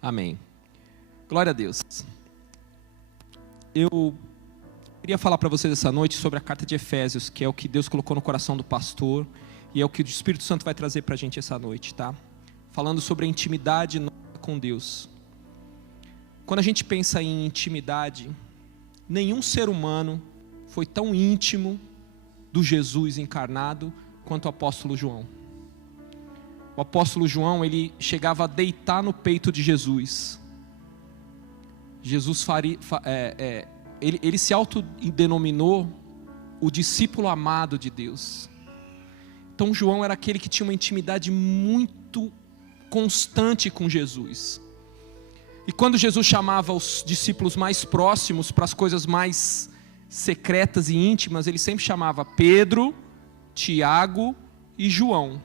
Amém. Glória a Deus. Eu queria falar para vocês essa noite sobre a carta de Efésios, que é o que Deus colocou no coração do pastor e é o que o Espírito Santo vai trazer para a gente essa noite, tá? Falando sobre a intimidade com Deus. Quando a gente pensa em intimidade, nenhum ser humano foi tão íntimo do Jesus encarnado quanto o apóstolo João. O apóstolo João, ele chegava a deitar no peito de Jesus. Ele se autodenominou o discípulo amado de Deus. Então João era aquele que tinha uma intimidade muito constante com Jesus. E quando Jesus chamava os discípulos mais próximos para as coisas mais secretas e íntimas, ele sempre chamava Pedro, Tiago e João.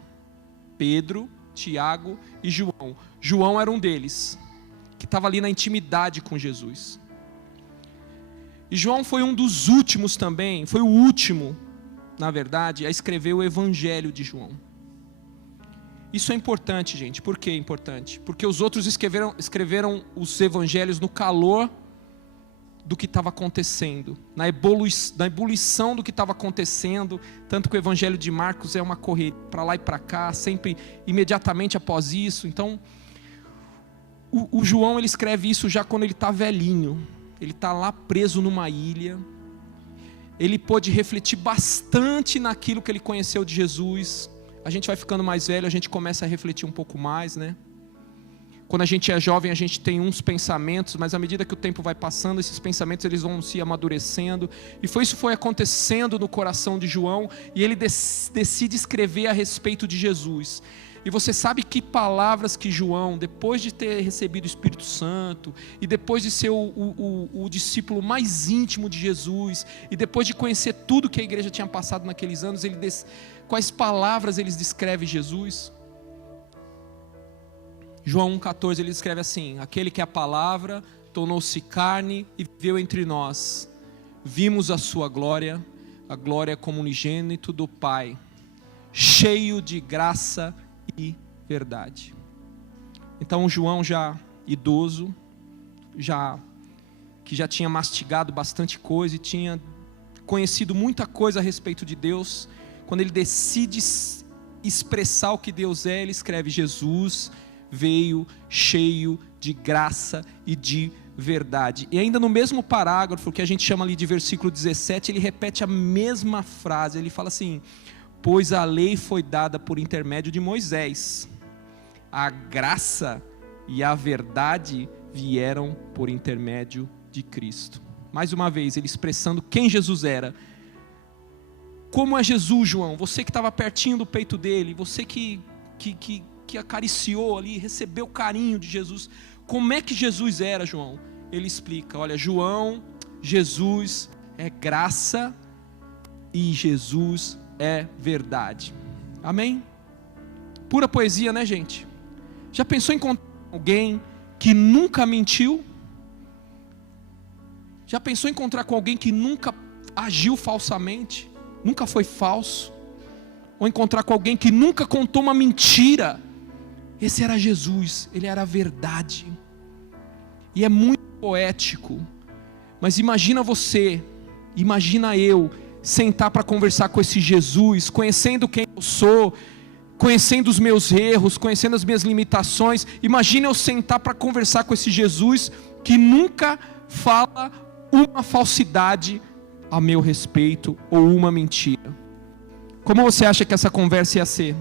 Pedro, Tiago e João. João era um deles, que estava ali na intimidade com Jesus. E João foi um dos últimos também, foi o último, na verdade, a escrever o Evangelho de João. Isso é importante, gente. Por que é importante? Porque os outros escreveram os evangelhos no calor do que estava acontecendo, na ebulição do que estava acontecendo, tanto que o evangelho de Marcos é uma correria para lá e para cá, sempre imediatamente após isso. Então, o João, ele escreve isso já quando ele está velhinho, ele está lá preso numa ilha, ele pôde refletir bastante naquilo que ele conheceu de Jesus. A gente vai ficando mais velho, a gente começa a refletir um pouco mais, né? Quando a gente é jovem, a gente tem uns pensamentos, mas à medida que o tempo vai passando, esses pensamentos eles vão se amadurecendo. E isso foi acontecendo no coração de João, e ele decide escrever a respeito de Jesus. E você sabe que palavras que João, depois de ter recebido o Espírito Santo, e depois de ser o discípulo mais íntimo de Jesus, e depois de conhecer tudo que a igreja tinha passado naqueles anos, quais palavras ele descreve Jesus? João 1,14 ele escreve assim: aquele que é a palavra tornou-se carne e viveu entre nós. Vimos a sua glória, a glória como unigênito do Pai, cheio de graça e verdade. Então João, já idoso, que já tinha mastigado bastante coisa e tinha conhecido muita coisa a respeito de Deus, quando ele decide expressar o que Deus é, ele escreve: Jesus veio cheio de graça e de verdade. E ainda no mesmo parágrafo, que a gente chama ali de versículo 17, ele repete a mesma frase. Ele fala assim: pois a lei foi dada por intermédio de Moisés, a graça e a verdade vieram por intermédio de Cristo. Mais uma vez, ele expressando quem Jesus era. Como é Jesus, João? Você que estava pertinho do peito dele, você que acariciou ali, recebeu o carinho de Jesus. Como é que Jesus era, João? Ele explica: olha, João, Jesus é graça e Jesus é verdade. Amém? Pura poesia, né, gente? Já pensou em encontrar alguém que nunca mentiu? Já pensou em encontrar com alguém que nunca agiu falsamente? Nunca foi falso? Ou encontrar com alguém que nunca contou uma mentira? Esse era Jesus, ele era a verdade. E é muito poético. Mas imagina você, imagina eu, sentar para conversar com esse Jesus, conhecendo quem eu sou, conhecendo os meus erros, conhecendo as minhas limitações. Imagina eu sentar para conversar com esse Jesus que nunca fala uma falsidade a meu respeito ou uma mentira. Como você acha que essa conversa ia ser?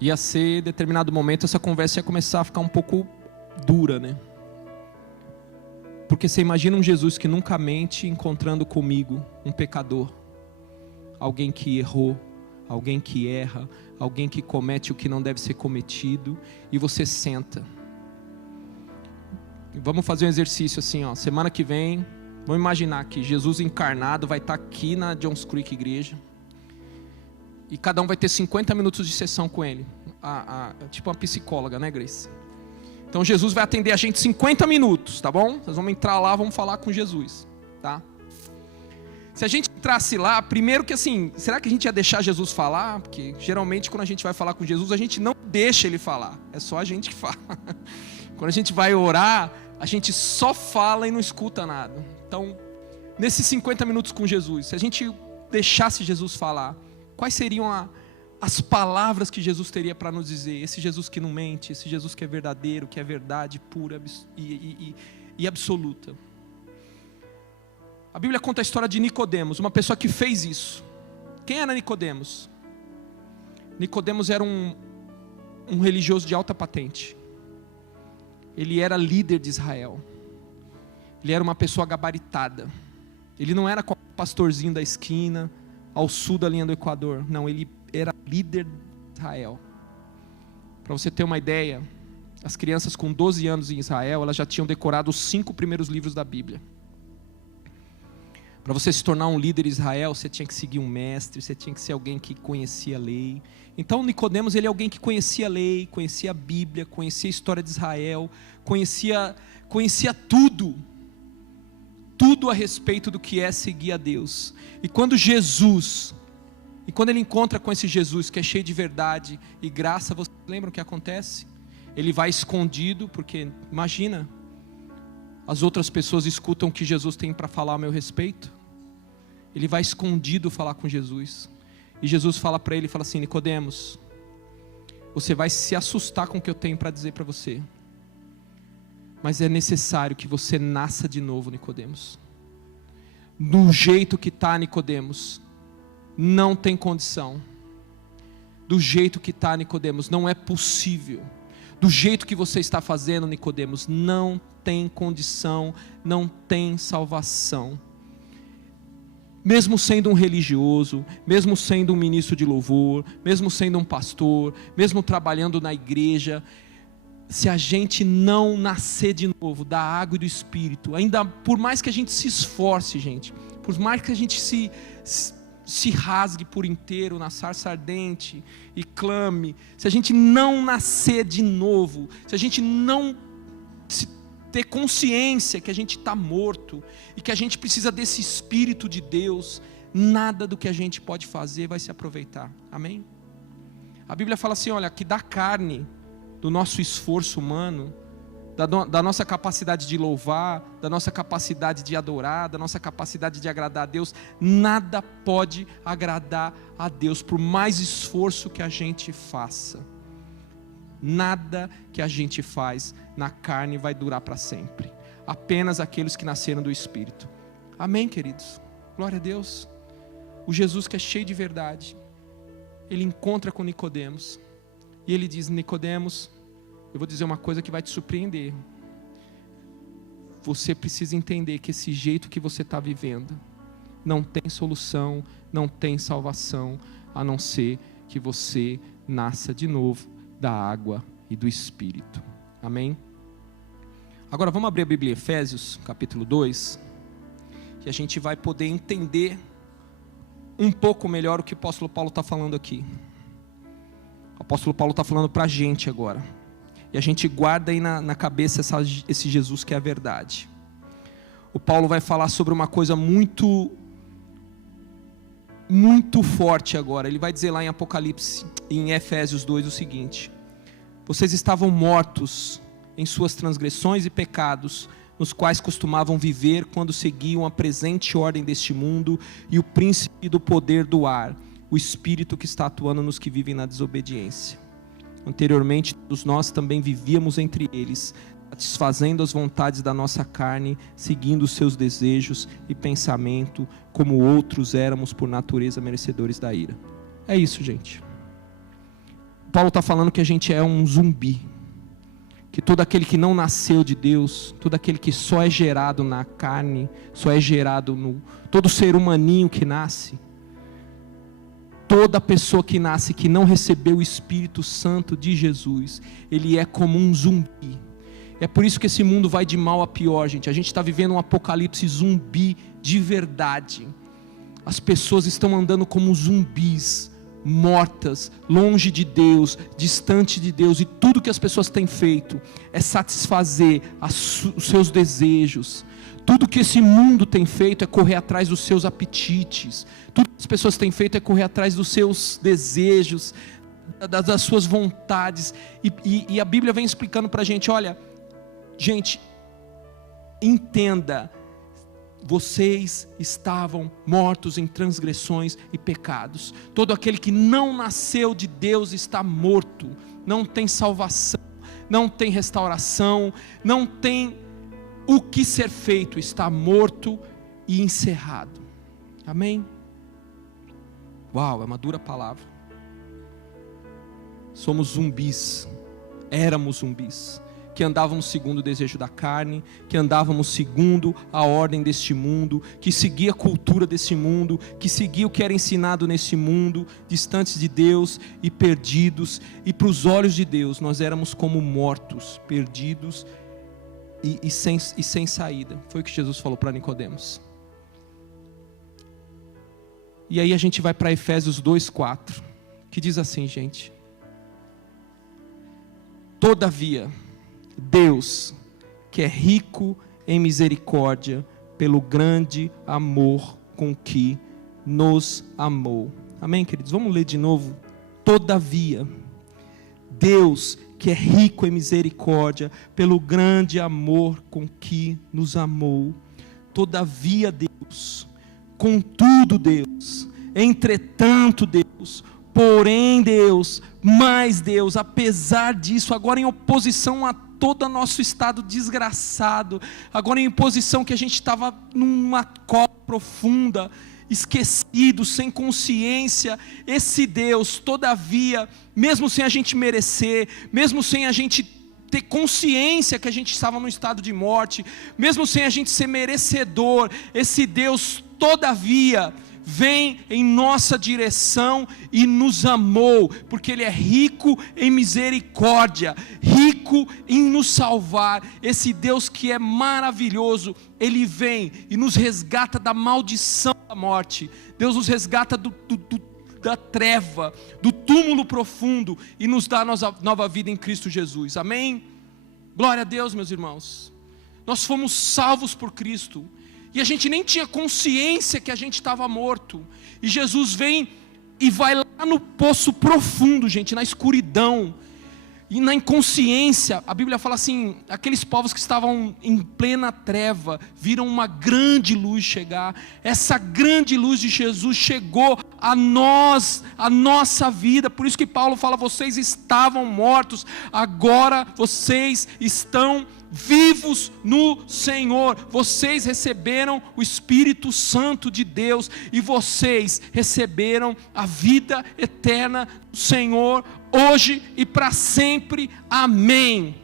Ia ser, em determinado momento, essa conversa ia começar a ficar um pouco dura, né? Porque você imagina um Jesus que nunca mente encontrando comigo um pecador, alguém que errou, alguém que erra, alguém que comete o que não deve ser cometido, e você senta. Vamos fazer um exercício assim, ó. Semana que vem, vamos imaginar que Jesus encarnado vai estar aqui na Johns Creek Igreja, e cada um vai ter 50 minutos de sessão com ele, tipo uma psicóloga, né, Grace? Então Jesus vai atender a gente 50 minutos, tá bom? Vocês vão entrar lá, vamos falar com Jesus, tá? Se a gente entrasse lá, primeiro que assim, será que a gente ia deixar Jesus falar? Porque geralmente quando a gente vai falar com Jesus, a gente não deixa ele falar, é só a gente que fala. Quando a gente vai orar, a gente só fala e não escuta nada. Então, nesses 50 minutos com Jesus, se a gente deixasse Jesus falar, quais seriam as palavras que Jesus teria para nos dizer? Esse Jesus que não mente, esse Jesus que é verdadeiro, que é verdade pura e absoluta. A Bíblia conta a história de Nicodemos, uma pessoa que fez isso. Quem era Nicodemos? Nicodemos era um religioso de alta patente. Ele era líder de Israel. Ele era uma pessoa gabaritada. Ele não era qualquer pastorzinho da esquina, ao sul da linha do Equador. Não, ele era líder de Israel. Para você ter uma ideia, as crianças com 12 anos em Israel, elas já tinham decorado os 5 primeiros livros da Bíblia. Para você se tornar um líder em Israel, você tinha que seguir um mestre, você tinha que ser alguém que conhecia a lei. Então Nicodemos, ele é alguém que conhecia a lei, conhecia a Bíblia, conhecia a história de Israel, conhecia tudo a respeito do que é seguir a Deus. E quando ele encontra com esse Jesus que é cheio de verdade e graça, vocês lembram o que acontece? Ele vai escondido, porque imagina, as outras pessoas escutam o que Jesus tem para falar a meu respeito. Ele vai escondido falar com Jesus. E Jesus fala para ele, fala assim: Nicodemos, você vai se assustar com o que eu tenho para dizer para você. Mas é necessário que você nasça de novo, Nicodemos. Do jeito que está, Nicodemos, não tem condição. Do jeito que está, Nicodemos, não é possível. Do jeito que você está fazendo, Nicodemos, não tem condição, não tem salvação. Mesmo sendo um religioso, mesmo sendo um ministro de louvor, mesmo sendo um pastor, mesmo trabalhando na igreja, se a gente não nascer de novo da água e do Espírito, ainda por mais que a gente se esforce, gente, por mais que a gente se rasgue por inteiro na sarça ardente e clame, se a gente não nascer de novo, se a gente não ter consciência que a gente está morto e que a gente precisa desse Espírito de Deus, nada do que a gente pode fazer vai se aproveitar. Amém? A Bíblia fala assim, olha, que da carne, do nosso esforço humano, da nossa capacidade de louvar, da nossa capacidade de adorar, da nossa capacidade de agradar a Deus, nada pode agradar a Deus, por mais esforço que a gente faça. Nada que a gente faz na carne vai durar para sempre. Apenas aqueles que nasceram do Espírito. Amém, queridos? Glória a Deus. O Jesus que é cheio de verdade, ele encontra com Nicodemos e ele diz: Nicodemos, eu vou dizer uma coisa que vai te surpreender. Você precisa entender que esse jeito que você está vivendo não tem solução, não tem salvação, a não ser que você nasça de novo da água e do Espírito. Amém? Agora vamos abrir a Bíblia em Efésios, capítulo 2, que a gente vai poder entender um pouco melhor o que o apóstolo Paulo está falando aqui. O apóstolo Paulo está falando para a gente agora. E a gente guarda aí na cabeça esse Jesus que é a verdade. O Paulo vai falar sobre uma coisa muito forte agora. Ele vai dizer lá em Apocalipse, em Efésios 2, o seguinte: vocês estavam mortos em suas transgressões e pecados, nos quais costumavam viver quando seguiam a presente ordem deste mundo e o príncipe do poder do ar, o espírito que está atuando nos que vivem na desobediência. Anteriormente, todos nós também vivíamos entre eles, satisfazendo as vontades da nossa carne, seguindo os seus desejos e pensamento, como outros éramos por natureza merecedores da ira. É isso, gente. Paulo está falando que a gente é um zumbi, que todo aquele que não nasceu de Deus, todo aquele que só é gerado na carne, só é gerado todo ser humaninho que nasce, toda pessoa que nasce que não recebeu o Espírito Santo de Jesus, ele é como um zumbi. É por isso que esse mundo vai de mal a pior, gente. A gente está vivendo um apocalipse zumbi de verdade. As pessoas estão andando como zumbis, mortas, longe de Deus, distante de Deus, e tudo que as pessoas têm feito é satisfazer os seus desejos. Tudo que esse mundo tem feito é correr atrás dos seus apetites. Tudo que as pessoas têm feito é correr atrás dos seus desejos, das suas vontades. E a Bíblia vem explicando para a gente, olha, gente, entenda, vocês estavam mortos em transgressões e pecados. Todo aquele que não nasceu de Deus está morto, não tem salvação, não tem restauração, não tem o que ser feito, está morto e encerrado. Amém? Uau, é uma dura palavra. Somos zumbis, éramos zumbis, que andávamos segundo o desejo da carne, que andávamos segundo a ordem deste mundo, que seguia a cultura desse mundo, que seguia o que era ensinado nesse mundo, distantes de Deus e perdidos, e para os olhos de Deus nós éramos como mortos, perdidos e sem saída. Foi o que Jesus falou para Nicodemos. E aí a gente vai para Efésios 2:4, que diz assim, gente: todavia Deus, que é rico em misericórdia, pelo grande amor com que nos amou. Amém, queridos? Vamos ler de novo. Todavia, Deus, que é rico em misericórdia, pelo grande amor com que nos amou. Todavia, Deus, contudo, Deus, entretanto, Deus, porém, Deus, mais Deus, apesar disso, agora em oposição a todo nosso estado desgraçado, agora em posição que a gente estava numa cova profunda, esquecido, sem consciência, esse Deus, todavia, mesmo sem a gente merecer, mesmo sem a gente ter consciência que a gente estava num estado de morte, mesmo sem a gente ser merecedor, esse Deus, todavia, vem em nossa direção e nos amou, porque Ele é rico em misericórdia, rico em nos salvar. Esse Deus que é maravilhoso, Ele vem e nos resgata da maldição da morte. Deus nos resgata da treva, do túmulo profundo, e nos dá nova vida em Cristo Jesus. Amém? Glória a Deus, meus irmãos. Nós fomos salvos por Cristo, e a gente nem tinha consciência que a gente estava morto, e Jesus vem e vai lá no poço profundo, gente, na escuridão, e na inconsciência. A Bíblia fala assim, aqueles povos que estavam em plena treva, viram uma grande luz chegar. Essa grande luz de Jesus chegou a nós, a nossa vida. Por isso que Paulo fala, vocês estavam mortos, agora vocês estão vivos no Senhor. Vocês receberam o Espírito Santo de Deus, e vocês receberam a vida eterna do Senhor, hoje e para sempre. Amém.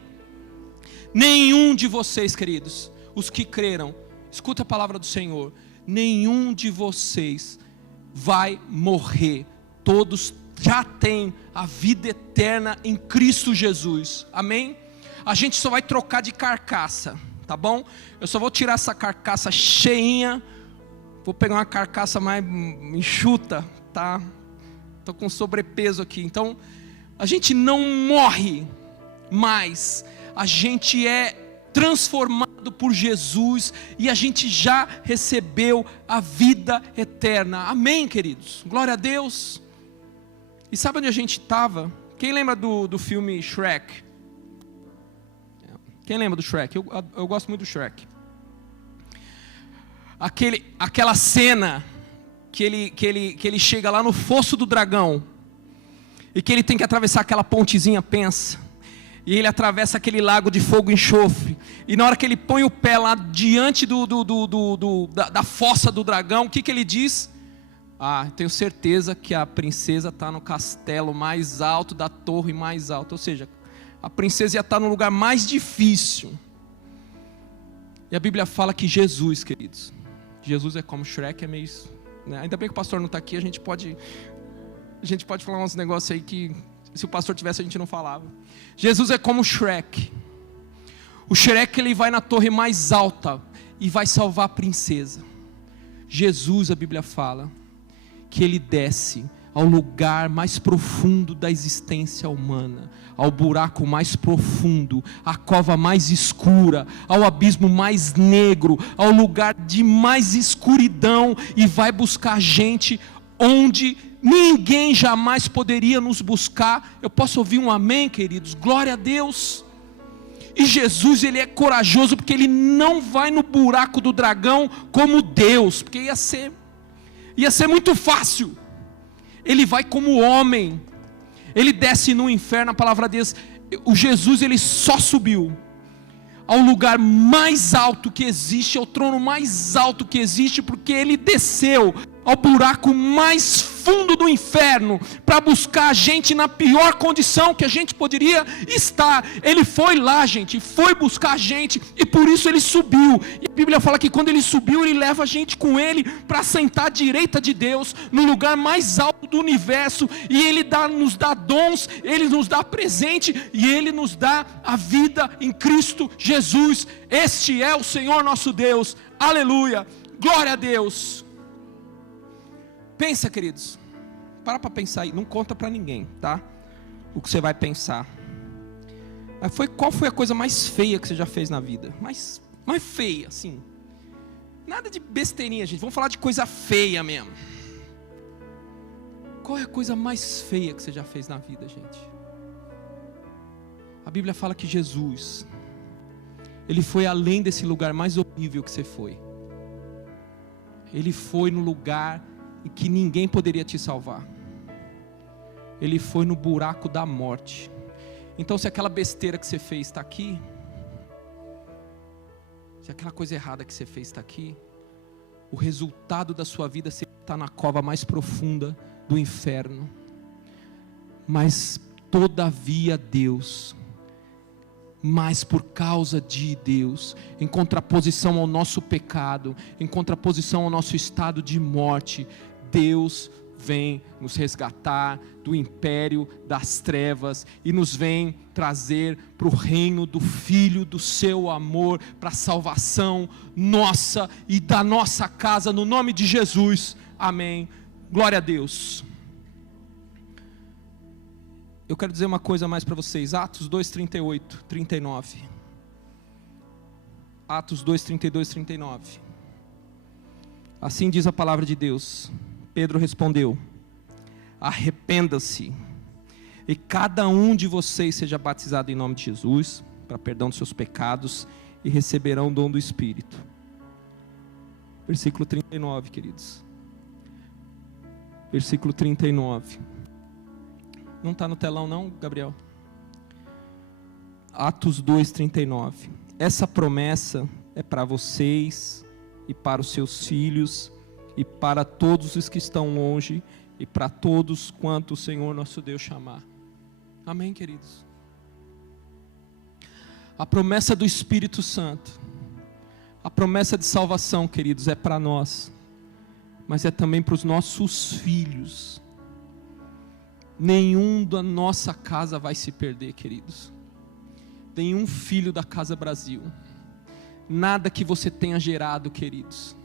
Nenhum de vocês, queridos, os que creram, escuta a palavra do Senhor, nenhum de vocês vai morrer, todos já têm a vida eterna em Cristo Jesus. Amém? A gente só vai trocar de carcaça, tá bom? Eu só vou tirar essa carcaça cheinha, vou pegar uma carcaça mais enxuta, tá? Estou com sobrepeso aqui. Então, a gente não morre, mas a gente é transformado por Jesus, e a gente já recebeu a vida eterna. Amém, queridos? Glória a Deus. E sabe onde a gente estava? Quem lembra do filme Shrek? Quem lembra do Shrek? Eu gosto muito do Shrek. Aquela cena que ele chega lá no fosso do dragão, e que ele tem que atravessar aquela pontezinha, pensa, e ele atravessa aquele lago de fogo e enxofre, e na hora que ele põe o pé lá diante da fossa do dragão, o que ele diz? Tenho certeza que a princesa está no castelo mais alto, da torre mais alta. Ou seja, a princesa ia estar no lugar mais difícil. E a Bíblia fala que Jesus, queridos, Jesus é como Shrek, é meio isso, né? Ainda bem que o pastor não está aqui, a gente pode falar uns negócios aí que, se o pastor tivesse, a gente não falava. Jesus é como Shrek. O Shrek, ele vai na torre mais alta e vai salvar a princesa. Jesus, a Bíblia fala que ele desce ao lugar mais profundo da existência humana, ao buraco mais profundo, à cova mais escura, ao abismo mais negro, ao lugar de mais escuridão, e vai buscar gente onde ninguém jamais poderia nos buscar. Eu posso ouvir um amém, queridos? Glória a Deus. E Jesus, ele é corajoso, porque ele não vai no buraco do dragão como Deus, porque ia ser muito fácil. Ele vai como homem, ele desce no inferno. A palavra de Deus, o Jesus, ele só subiu ao lugar mais alto que existe, ao trono mais alto que existe, porque ele desceu ao buraco mais fundo do inferno, para buscar a gente na pior condição que a gente poderia estar. Ele foi lá, gente, foi buscar a gente, e por isso ele subiu. E a Bíblia fala que quando ele subiu, ele leva a gente com ele, para sentar à direita de Deus, no lugar mais alto do universo, e ele nos dá dons, ele nos dá presente, e ele nos dá a vida em Cristo Jesus. Este é o Senhor nosso Deus, aleluia, glória a Deus. Pensa, queridos, para pensar aí, não conta para ninguém, tá? O que você vai pensar. Qual foi a coisa mais feia que você já fez na vida? Mais feia, assim. Nada de besteirinha, gente, vamos falar de coisa feia mesmo. Qual é a coisa mais feia que você já fez na vida, gente? A Bíblia fala que Jesus, ele foi além desse lugar mais horrível que você foi. Ele foi no lugar em que ninguém poderia te salvar. Ele foi no buraco da morte. Então, se aquela besteira que você fez está aqui, se aquela coisa errada que você fez está aqui, o resultado da sua vida está na cova mais profunda do inferno. Mas todavia Deus, mas por causa de Deus, em contraposição ao nosso pecado, em contraposição ao nosso estado de morte, Deus vem nos resgatar do império das trevas e nos vem trazer para o reino do Filho do seu amor, para a salvação nossa e da nossa casa, no nome de Jesus, amém, glória a Deus. Eu quero dizer uma coisa mais para vocês, Atos 2, 38, 39, Atos 2, 32, 39, assim diz a palavra de Deus. Pedro respondeu: arrependa-se, e cada um de vocês seja batizado em nome de Jesus, para perdão dos seus pecados, e receberão o dom do Espírito. Versículo 39, queridos. Versículo 39. Não está no telão não, Gabriel? Atos 2, 39. Essa promessa é para vocês, e para os seus filhos, e para todos os que estão longe, e para todos quanto o Senhor nosso Deus chamar. Amém, queridos? A promessa do Espírito Santo, a promessa de salvação, queridos, é para nós, mas é também para os nossos filhos. Nenhum da nossa casa vai se perder, queridos. Nenhum filho da Casa Brasil, nada que você tenha gerado, queridos,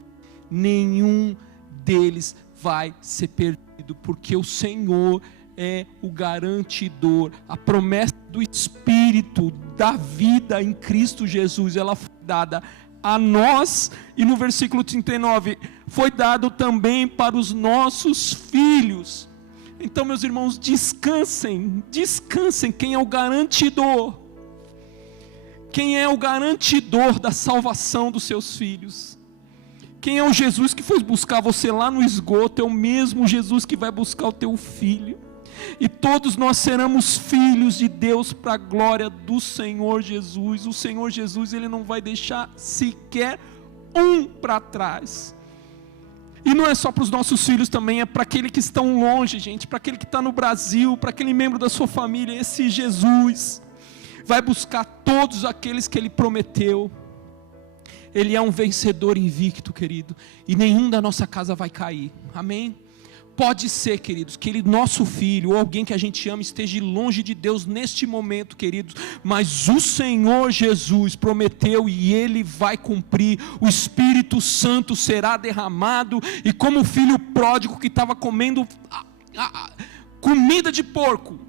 nenhum deles vai ser perdido, porque o Senhor é o garantidor. A promessa do Espírito da vida em Cristo Jesus, ela foi dada a nós, e no versículo 39, foi dado também para os nossos filhos. Então, meus irmãos, descansem, quem é o garantidor? Quem é o garantidor da salvação dos seus filhos? Quem é o Jesus que foi buscar você lá no esgoto? É o mesmo Jesus que vai buscar o teu filho. E todos nós seremos filhos de Deus para a glória do Senhor Jesus. O Senhor Jesus, Ele não vai deixar sequer um para trás. E não é só para os nossos filhos também, é para aqueles que estão longe, gente, para aquele que está no Brasil, para aquele membro da sua família. Esse Jesus vai buscar todos aqueles que Ele prometeu. Ele é um vencedor invicto, querido, e nenhum da nossa casa vai cair, amém? Pode ser, queridos, que nosso filho, ou alguém que a gente ama, esteja longe de Deus neste momento, queridos, mas o Senhor Jesus prometeu, e Ele vai cumprir. O Espírito Santo será derramado, e como o filho pródigo que estava comendo comida de porco,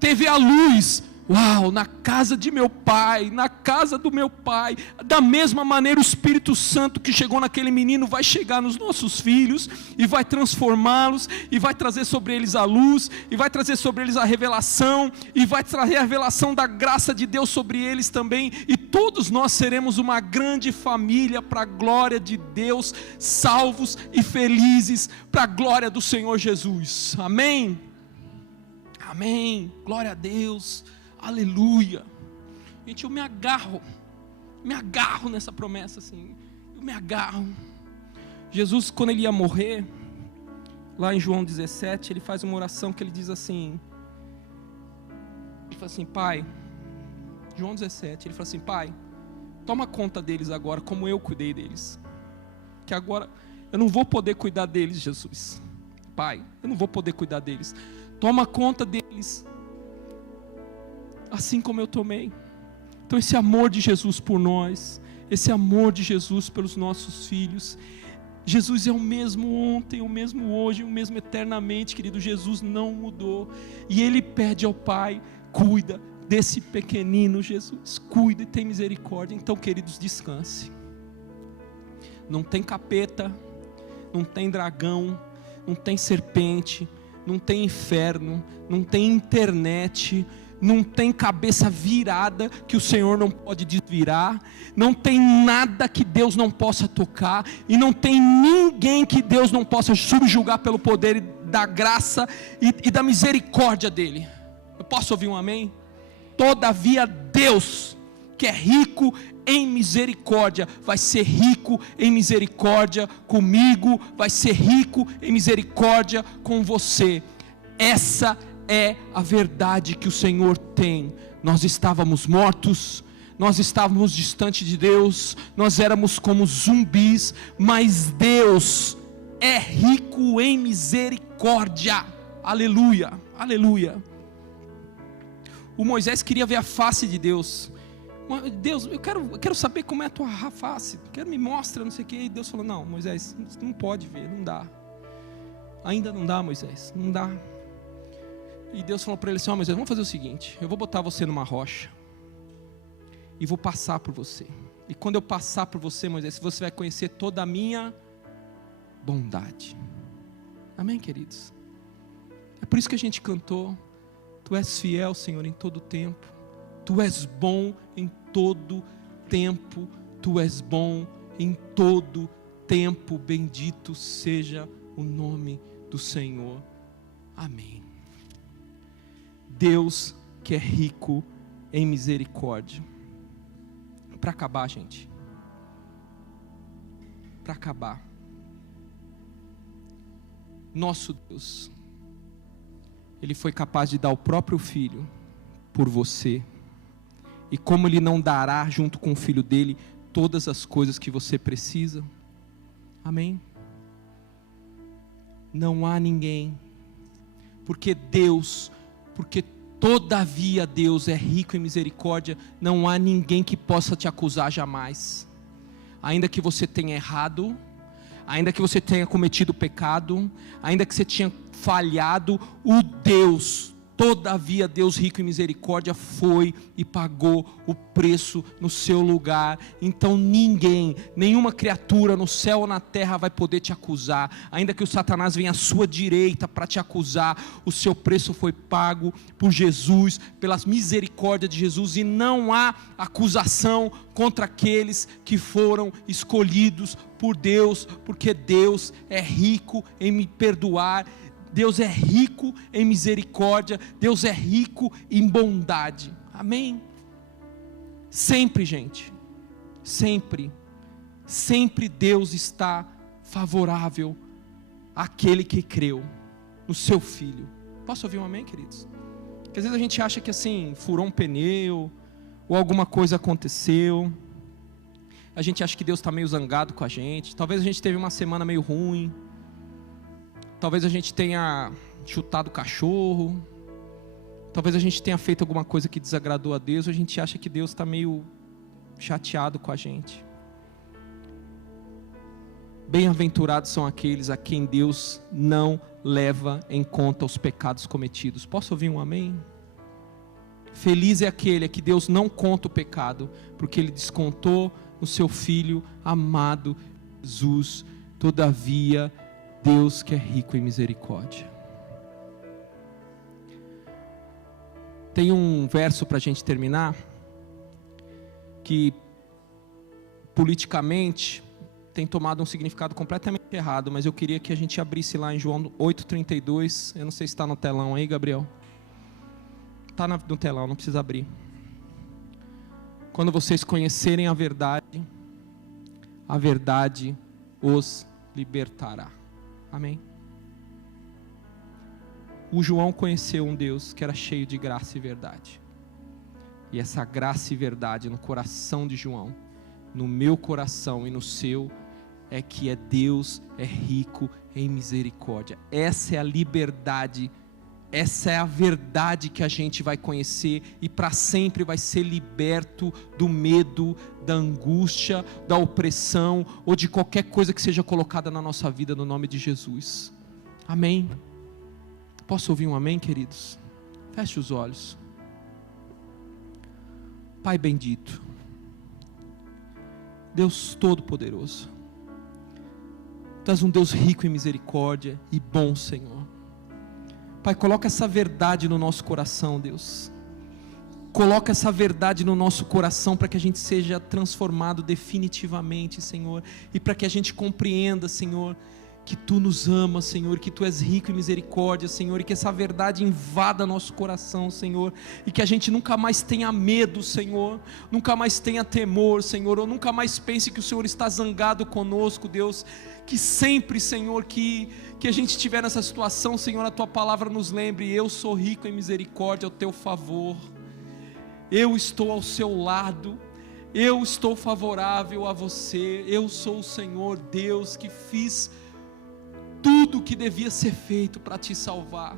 teve a luz. Uau, na casa de meu pai, na casa do meu pai. Da mesma maneira o Espírito Santo que chegou naquele menino vai chegar nos nossos filhos e vai transformá-los, e vai trazer sobre eles a luz, e vai trazer sobre eles a revelação, e vai trazer a revelação da graça de Deus sobre eles também, e todos nós seremos uma grande família para a glória de Deus, salvos e felizes para a glória do Senhor Jesus. Amém? Amém, glória a Deus. Aleluia. Gente, eu me agarro nessa promessa assim, eu me agarro. Jesus, quando ele ia morrer, lá em João 17, ele faz uma oração que ele diz assim, ele fala assim: Pai, João 17, ele fala assim: Pai, toma conta deles agora, como eu cuidei deles, que agora eu não vou poder cuidar deles, Jesus. Pai, eu não vou poder cuidar deles, toma conta deles, assim como eu tomei. Então esse amor de Jesus por nós, esse amor de Jesus pelos nossos filhos, Jesus é o mesmo ontem, o mesmo hoje, o mesmo eternamente, querido. Jesus não mudou, e Ele pede ao Pai: cuida desse pequenino, Jesus, cuida e tem misericórdia. Então, queridos, descanse. Não tem capeta, não tem dragão, não tem serpente, não tem inferno, não tem internet, não tem cabeça virada que o Senhor não pode desvirar, não tem nada que Deus não possa tocar, e não tem ninguém que Deus não possa subjugar pelo poder da graça e da misericórdia dEle. Eu posso ouvir um amém? Todavia Deus, que é rico em misericórdia, vai ser rico em misericórdia comigo, vai ser rico em misericórdia com você. Essa é a verdade que o Senhor tem. Nós estávamos mortos, nós estávamos distante de Deus, nós éramos como zumbis, mas Deus é rico em misericórdia. Aleluia, aleluia. O Moisés queria ver a face de Deus. Deus, eu quero saber como é a tua face, me mostra, não sei o que. E Deus falou: não, Moisés, você não pode ver, não dá. Ainda não dá, Moisés, não dá. E Deus falou para ele assim: Moisés, vamos fazer o seguinte, eu vou botar você numa rocha, e vou passar por você, e quando eu passar por você, Moisés, você vai conhecer toda a minha bondade. Amém, queridos? É por isso que a gente cantou: Tu és fiel, Senhor, em todo tempo, Tu és bom em todo tempo, Tu és bom em todo tempo, bendito seja o nome do Senhor. Amém. Deus que é rico em misericórdia. Para acabar, gente, para acabar, nosso Deus, Ele foi capaz de dar o próprio Filho por você, e como Ele não dará junto com o Filho dele todas as coisas que você precisa? Amém? Não há ninguém, porque todavia Deus é rico em misericórdia, não há ninguém que possa te acusar jamais. Ainda que você tenha errado, ainda que você tenha cometido pecado, ainda que você tenha falhado, todavia Deus rico em misericórdia foi e pagou o preço no seu lugar. Então nenhuma criatura no céu ou na terra vai poder te acusar, ainda que o Satanás venha à sua direita para te acusar. O seu preço foi pago por Jesus, pelas misericórdias de Jesus, e não há acusação contra aqueles que foram escolhidos por Deus, porque Deus é rico em me perdoar, Deus é rico em misericórdia, Deus é rico em bondade. Amém? Sempre, gente, sempre Deus está favorável àquele que creu no seu Filho. Posso ouvir um amém, queridos? Porque às vezes a gente acha que assim, furou um pneu, ou alguma coisa aconteceu, a gente acha que Deus está meio zangado com a gente, talvez a gente teve uma semana meio ruim, talvez a gente tenha chutado o cachorro, talvez a gente tenha feito alguma coisa que desagradou a Deus, a gente acha que Deus está meio chateado com a gente. Bem-aventurados são aqueles a quem Deus não leva em conta os pecados cometidos. Posso ouvir um amém? Feliz é aquele a que Deus não conta o pecado, porque Ele descontou no seu Filho amado Jesus. Todavia, Deus que é rico em misericórdia. Tem um verso para a gente terminar, que politicamente tem tomado um significado completamente errado, mas eu queria que a gente abrisse lá em João 8,32, eu não sei se está no telão aí, Gabriel. Está no telão, não precisa abrir. Quando vocês conhecerem a verdade os libertará. Amém? O João conheceu um Deus que era cheio de graça e verdade. E essa graça e verdade no coração de João, no meu coração e no seu, é que Deus é rico em misericórdia. Essa é a liberdade, essa é a verdade que a gente vai conhecer e para sempre vai ser liberto do medo, da angústia, da opressão ou de qualquer coisa que seja colocada na nossa vida no nome de Jesus. Amém? Posso ouvir um amém, queridos? Feche os olhos. Pai bendito, Deus Todo-Poderoso, Tu és um Deus rico em misericórdia e bom, Senhor. Pai, coloca essa verdade no nosso coração, Deus. Coloca essa verdade no nosso coração para que a gente seja transformado definitivamente, Senhor. E para que a gente compreenda, Senhor, que Tu nos amas, Senhor, que Tu és rico em misericórdia, Senhor, e que essa verdade invada nosso coração, Senhor, e que a gente nunca mais tenha medo, Senhor, nunca mais tenha temor, Senhor, ou nunca mais pense que o Senhor está zangado conosco, Deus, que sempre, Senhor, que a gente estiver nessa situação, Senhor, a Tua palavra nos lembre, eu sou rico em misericórdia ao Teu favor, eu estou ao seu lado, eu estou favorável a você, eu sou o Senhor Deus que fiz tudo o que devia ser feito para te salvar.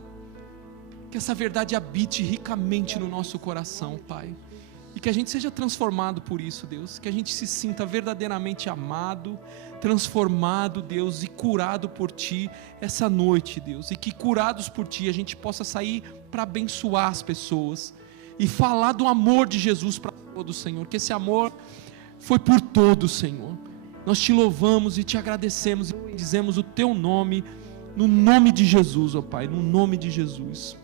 Que essa verdade habite ricamente no nosso coração, Pai, e que a gente seja transformado por isso, Deus, que a gente se sinta verdadeiramente amado, transformado, Deus, e curado por Ti essa noite, Deus, e que curados por Ti a gente possa sair para abençoar as pessoas e falar do amor de Jesus para todos, Senhor, que esse amor foi por todos, Senhor. Nós Te louvamos e Te agradecemos e dizemos o Teu nome, no nome de Jesus, ó Pai, no nome de Jesus.